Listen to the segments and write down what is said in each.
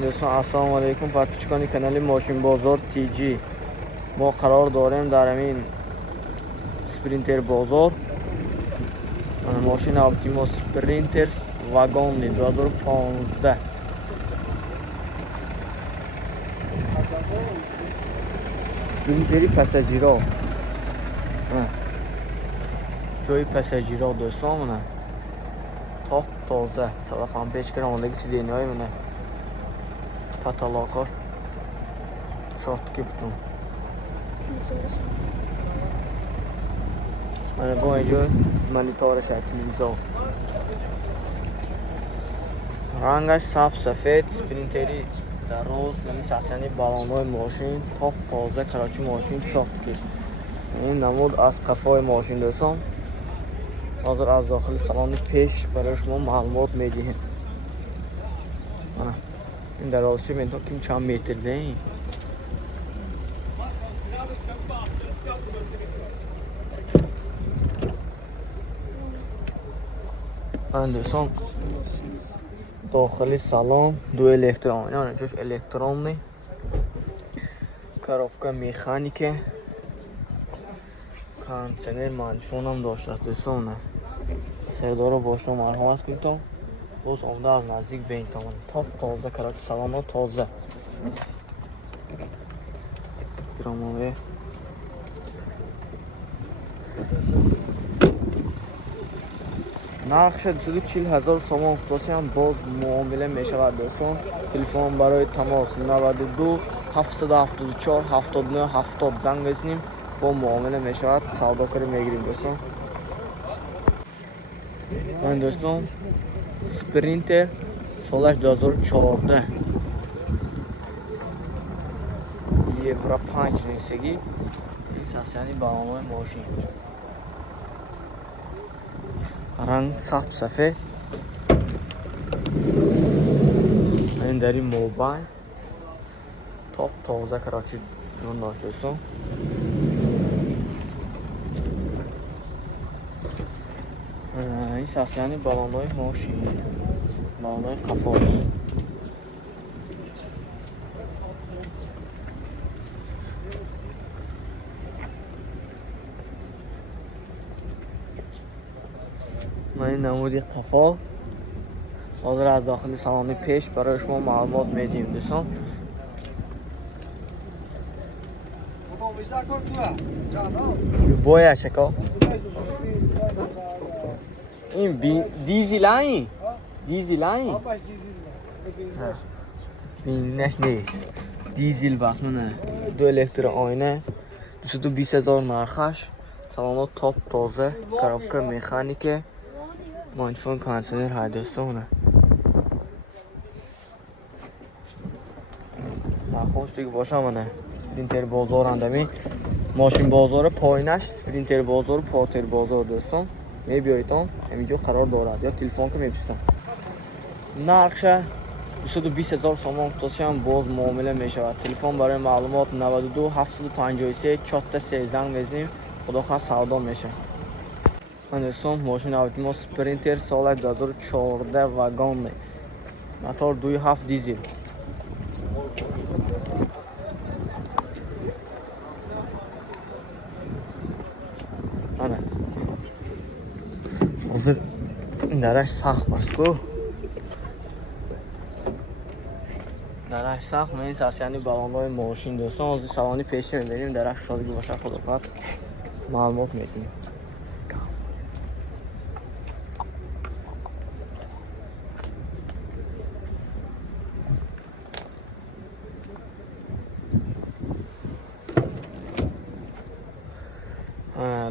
دوستان السلام علیکم. پرتوچکانی کانال ماشین بازار TG. ما قرار داریم در همین سپرینتر بازار ماشین اپتیما سپرینتر واگن 2015 سپرینتری پاساژیرا جای پاساژیرا دوستان منه تا تازه 155 گرم سیدینی های منه پاتالاکاش شورتکی بتون منه با اینجا مانیتورش تلویزیون رنگش صاف سفید سپرینتری در روز ملی ساسانی بالان‌های ماشین تا تازه کراچی ماشین شورتکی. این نمود از قفای ماشین دوستان. حاضر از داخل سالن پیش برای شما معلومات میدیم. این درازشی میتون کم چند متر دهیم. دوستان داخلی سالن دو الکترون یعنی جوش الکترونی коробка مکانیکه کانسنر مانیفون هم داشته است دوستان. خیردارو باشم مرحمت کنید تا باز آمده از نزدیک به این تامان تا تازه کراچی سالن ها تازه گرامومه نقش 240,000 سوم افتاسی هم باز معامله می شود دوستان. تلفن برای تماس 92 774 79 70 زنگ بزنیم با معامله می شود سودا کاری میگیریم دوستان. من دوستان سپرینتر سالش 2014 یورو 5 رنگسگی این ساسیانی بالان‌های ماشین رنگ صاف سفید این در این موبایل تا تازه کراچی نون داشته دوستان. این ساسیانی بالان‌های ماشین بالان‌های قفال این نمودی قفال حاضر از داخل سالن پیش برای شما معلومات میدیم دوستان. بویا شکا این دیزیلایی دیزیلایی بینش نیست دیزیل بس منه دو الکتر آینه 220,000 نرخش سالن تاپ تازه коробка مکانیکه مانیفون کانسنر های دوستانه خوش دیگه باشه منه سپرینتر بازار اندمی ماشین بازار پایینش سپرینتر بازار پاتر بازار دوستان می بیایید همینجا قرار دارد یا تلفن که میپستم نقش 220,000 سوم افتاسی هم باز معامله می شود. تلفن برای معلومات 92 753 43 زنگ بزنیم خدا خواست سودا میشه. من دوستان ماشین اپتیما سپرینتر سال 2014 واگن موتور 2.7 دیزل حاضر این درش سخت بست کو درش سخت من این ساسیانی بالان‌های ماشین دوستان حاضر سوانی پیشی میبریم درش شادگی باشه خدا خواهد معلومات میدیم.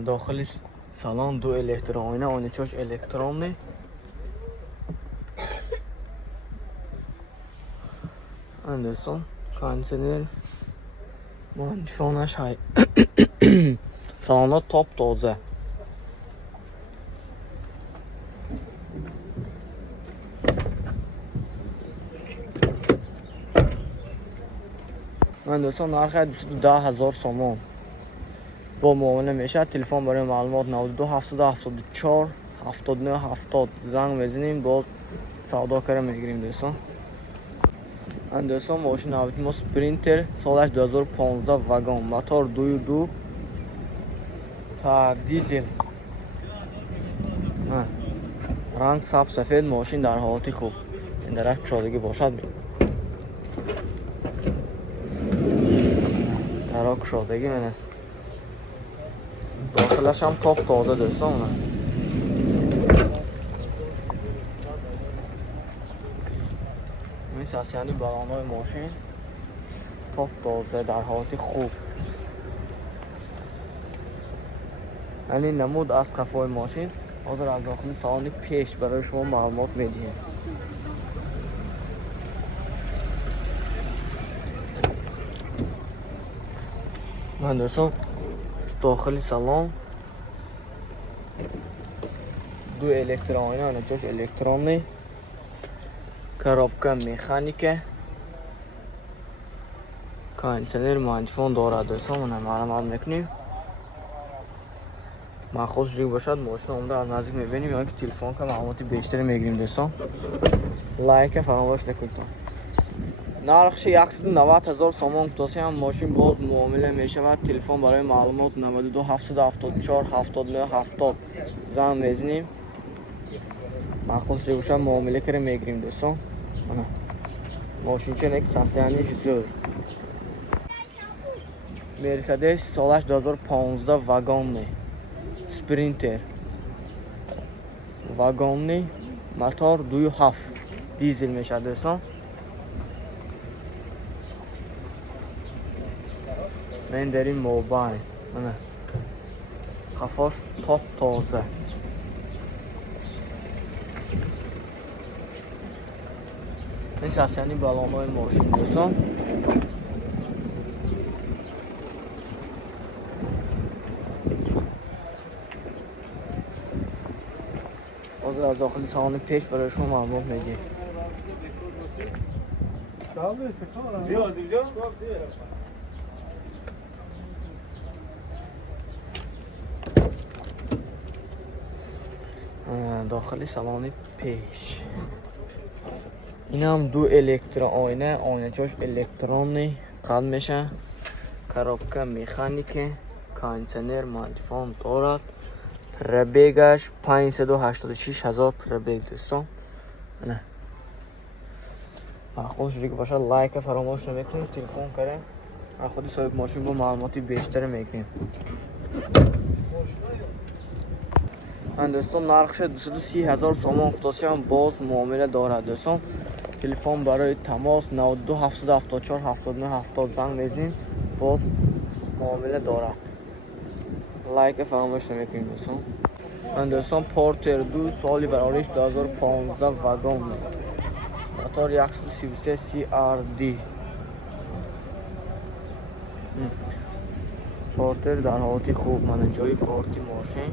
داخل سالن دو الکترون آینه آینه چوش الکترونی دوستان کانسنر مانیفونش های سالن تاپ تازه من دوستان نرخ 210,000 سوم با معامله میشه. تلفن برای معلومات 92 774 79 70 زنگ بزنیم باز سودا کردن میگیریم دوستان. من دوستان ماشین نوید ما سپرینتر سالش 2015 واگن موتور 2.2 تا دیزل رنگ سبز سفید ماشین در حالت خوب این درک شادگی باشد تراک شادگی من است داخلش هم تاپ تازه دوستان این ساسیانی بالانای ماشین تاپ تازه در حالت خوب یعنی نمود از قفای ماشین حاضر از داخل سالن پیش برای شما معلومات میدیم من دوستان داخل سالن دو الکترونی نجاش الکترونی коробка механика кондиционер мантифон дорад до'stон mana ma'lumot میکنیم مخصوص جوری باشد ماشین عمده از نزدیک میبینیم یا که تلفن که معلومات بیشتری میگیریم دوستان لایک فراموش نکنید نرخش 190,000 سامان افتاسی هم ماشین باز معامله میشود تلفن برای معلومات 92 774 79 70 زنگ میزنیم مخصوص جوری باشد معامله کرده میگیریم دوستان ماشین چون یک ساسیانی زور مرسدس سالش 2015 واگن سپرینتر واگن موتور 2.7 دیزل میشه دوستان من در این موبایل خفاش تاپ تازه این ساسیانی بالانای ماشین دوستان حاضر از داخل سالن پیش برای شما معلومات میگیم داخل سالن پیش این هم دو آینه جاش الکترونی قد میشه коробка механика кондиционер мантифон دارد پربیگش 586,000 پربیگ دوستان نه خوش دیگه باشه لایک فراموش نمیکنید تلفن کنید خود صاحب ماشین با معلوماتی بیشتر میگیریم من دوستان نرخش 230,000 سامان افتاسی هم باز معامله دارد دوستان تلفن برای تماس 92 774 79 70 زنگ میزنیم باز معامله دارد لایک فراموش نمیکنید دوستان من دوستان پورتر 2 سالی برایش 2015 واگن موتور 133 CRD پورتر در حالت خوب من جای پورتی ماشین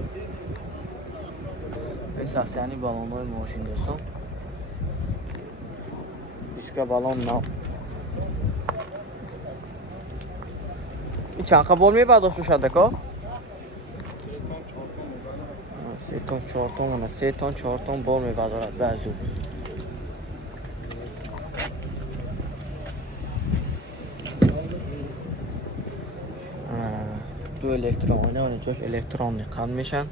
این ساسیانی بالانای ماشین دوستان ایسکا بالان نو این چند خبار میبرداشت شده که 3 تن 4 تن 3 تن 4 تن بار میبردارد بعضی دو الکترونی اونجاش الکترونی قند میشن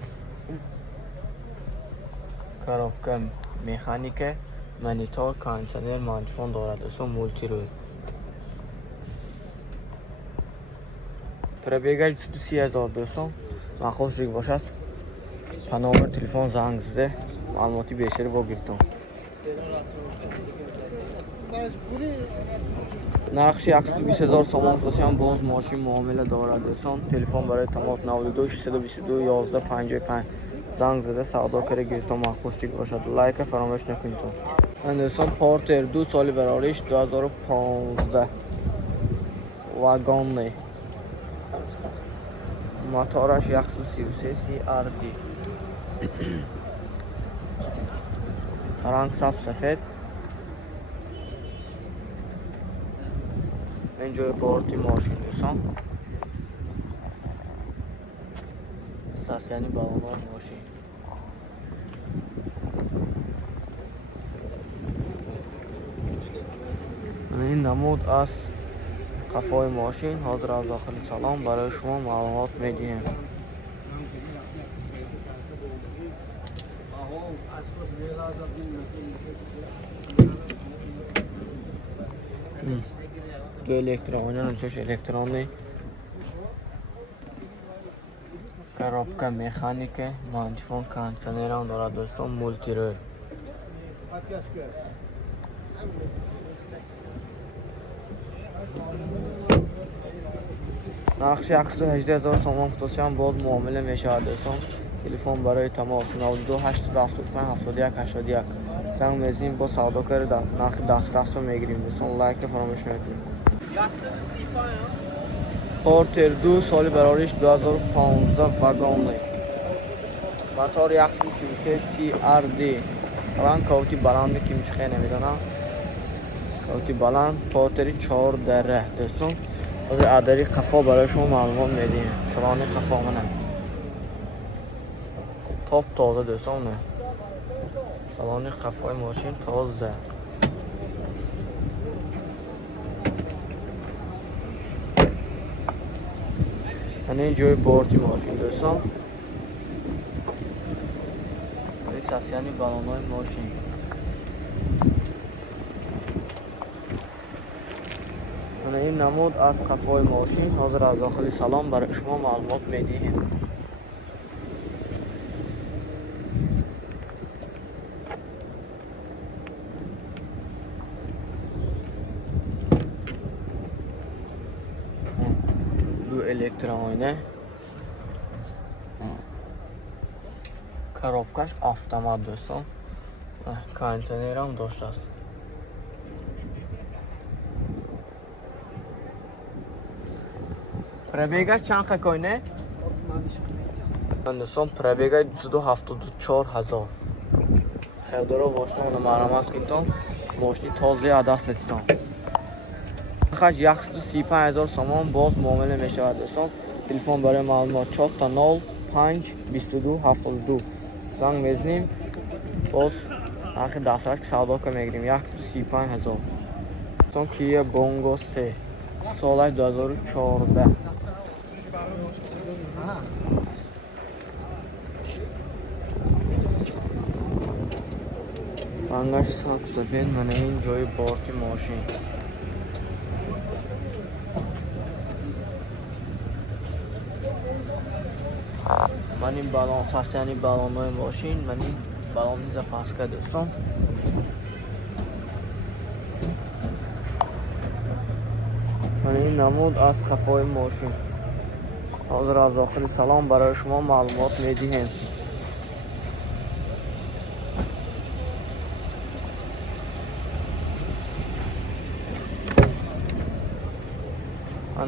коробка механика монитор кондиционер мантифон دارد دوستان مولتی روی پربیگش 230,000 دوستان مخصوص دیگه باشد پنامبر تلفن زنگ زده معلوماتی بیشتری بگیرتون نرخش 120,000 سامان افتاسی هم باز ماشین معامله دارد دوستان تلفن برای تماس 92 622 11 55 زنگ زده سودا کرده گیرتون مخصوص دیگه باشد لایک فراموش نکنید من دوستان پورتر 2 سالی برایش 2015 واگن موتورش 133 CRD رنگ سبز سفید اینجا پورتی ماشین دوستان ساسیانی بالانای ماشین این نمود از قفای ماشین حاضر از داخل سالن برای شما معلومات میدیم. دو الکترونی نوشش الکترونی коробка механики мантифон кондиционер هم دارد دوستان مولتی رول. نرخ 118,000 سوم فروشی هم باز معامله میشود دوستان. تلفن برای تماس 92 875 71 81 زنگ میزنیم با سوداگر نرخ دسترس رو میگیریم دوستان. لایک فراموش نکنید. پورتر 2 سال براریش 2015 واگن موتور 133 CRD الان کاوتی بلند میکنیم چه خیلی نمیدونم کاوتی بلند پورتری 4 دره دوستان. از اداری قفا برای شما معلومات میدیم. سلام قفا منه توپ تازه دوستان. سلام قفای ماشین تازه. این جای بورتی ماشین دوستان. این ساسیانی بالانای ماشین. این نمود از قفای ماشین حاضر از داخل سالن برای شما معلومات میدیم. دو الکترونی коробкаш автомат دوستان. кондиционер هم داشته است. پربیگش چند قکوینه؟ دوستان پربیگش 274,000 خیردارا باشتان و مرامت کنتان ماشتی تازه عدست نتیتان. خش 135,000 سوم باز معامله می شود دوستان. تلفن برای معلومات 4 تا 0 5 22 72 زنگ میزنیم باز نرخ دسترس که سودا که میگیریم. 135,000 دوستان. کیا بونگو 3 سال 2014 رنگش سفید. من این جای بارتی ماشین من این بالون ساسیانی بالونای ماشین من این بالون نیز پاس کرد دوستان. من این نمود از قفای ماشین حاضر از داخل سالن برای شما معلومات میدیم.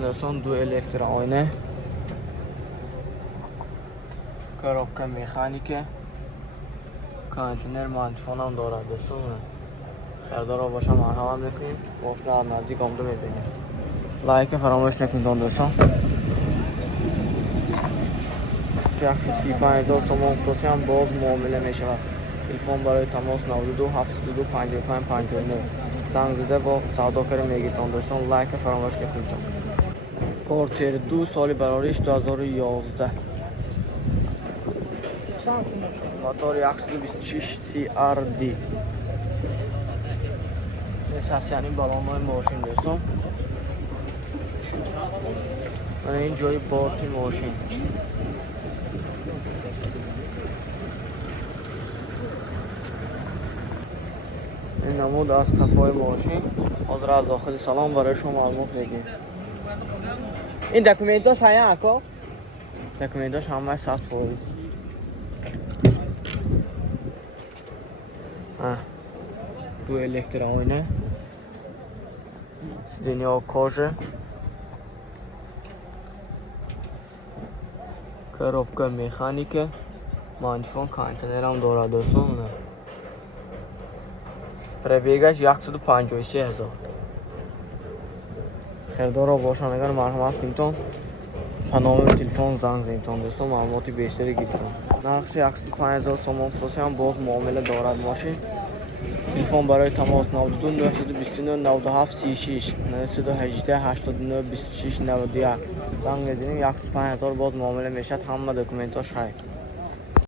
دوستان دو الکترونی коробка مکانیکه کاندیشنر مانتفون هم دارد دوستان. خیردار باشم مرحمت میکنیم. ماشین از نزدیک آمده میبینیم. لایک فراموش نکنید دوستان. 135,000 سوم فروشی هم باز معامله میشود. تلفن برای تماس 92 722 55 59 زنگ زده با سوداگر میگیرید دوستان. لایک فراموش نکنید. پورتر 2 سال براریش 2011 موتور 126 CRD ساسیانی بالانای ماشین دوستان. من این جای بارتی ماشین این نمود از قفای ماشین حاضر از داخل سالن برای شما معلومات میگیم. این دکومنتاش هایی اکو؟ دکومنتاش همه سخت فوریست. دو الکترونی سیدنیا کاژه коробка مکانیکه مانتفون кондиционер هم دارد دوستان. پربیگش 153,000 خیردار باشن اگر مرحمت کنید پنامه تلفن زنگ زنید دوستان معلوماتی بیشتری گیرید. نرخش 105,000 سوم فروشی هم باز معامله دارد ماشین. تلفن برای تماس 92 922 29 97 36 92 89 26 91 زنگ بزنیم 105,000 باز معامله میشه. همه دکومنتاش هست.